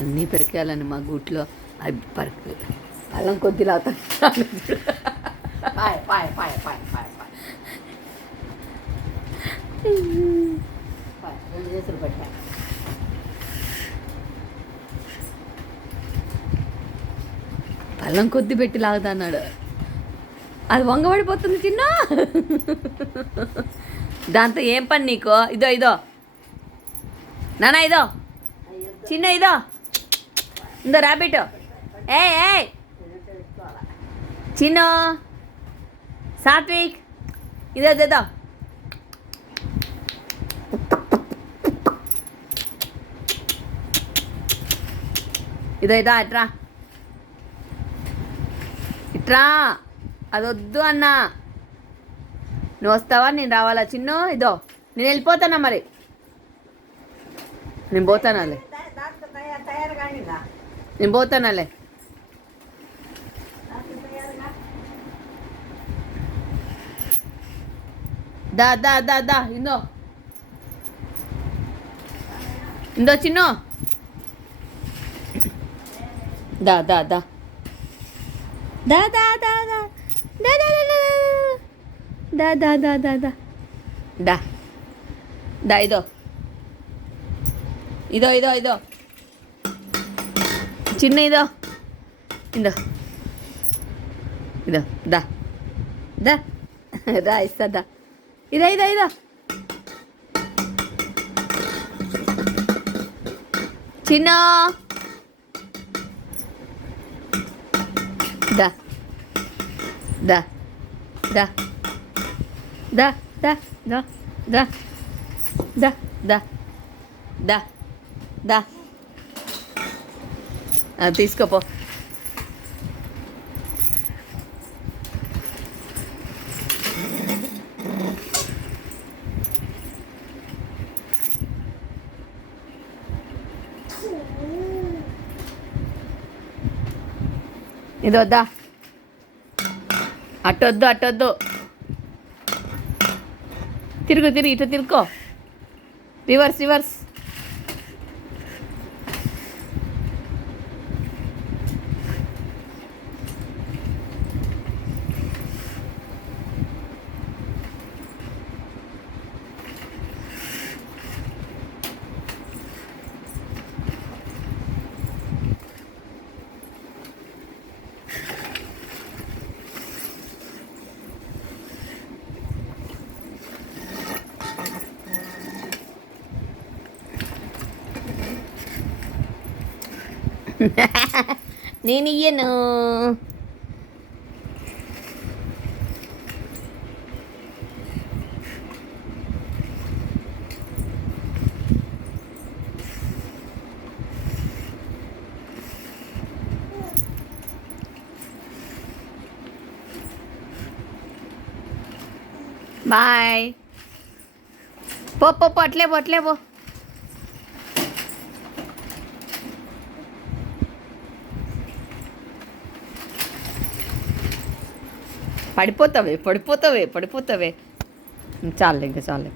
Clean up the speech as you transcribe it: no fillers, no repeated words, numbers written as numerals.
అన్నీ పెరికేయాలని మా గూట్లో అవి పరికి అల్లం కొద్ది లాగుతాను పాయ్ పాయ్ పాయ్ పాయ్ పాయ్ పాయ్ పాయ్ 2 చేతులు పెట్టా అల్లం కొద్ది పెట్టి లాగుతా అన్నాడు. అది వంగబడిపోతుంది చిన్న. దాంతో ఏం పని నీకు? ఇదో ఇదో నానా, ఇదో చిన్న, ఇదో ఇందో ర్యాబిట్. ఏ ఏ చిన్న సాత్విక్, ఇదో ఇదో ఇదో ఇదో అట్రా ఇట్రా. అది వద్దు అన్నా. నువ్వు వస్తావా నేను రావాలా చిన్న? ఇదో నేను వెళ్ళిపోతానా మరి. నేను పోతానాలే, నేను పోతానాలే. దా దా దా దా ఇందో ఇందో చిన్న, దా దా దా దా దా దా దా దా దా దా దా దా దా దా దా ఇదో ఇదో ఇదో ఇదో చిన్న, ఇదో ఇందో ఇదో దా దా దా ఇస్తా దా. ఇదో ఇదో ఇదో చిన్న, దా దా దా దా దా దా దా దా దా దా దా తీసుకోపో. ఇది వద్దా, అట్టొద్దు అట్టొద్దు. తిరుగు తిరిగి ఇట్లా తిరుక్కో. Reverse reverse. నేను ఇయ్యను. బాయ్. పో పో పో, అట్లే పో అట్లే పో. పడిపోతావే పడిపోతావే పడిపోతావే. చాలు ఇంకా చాలు.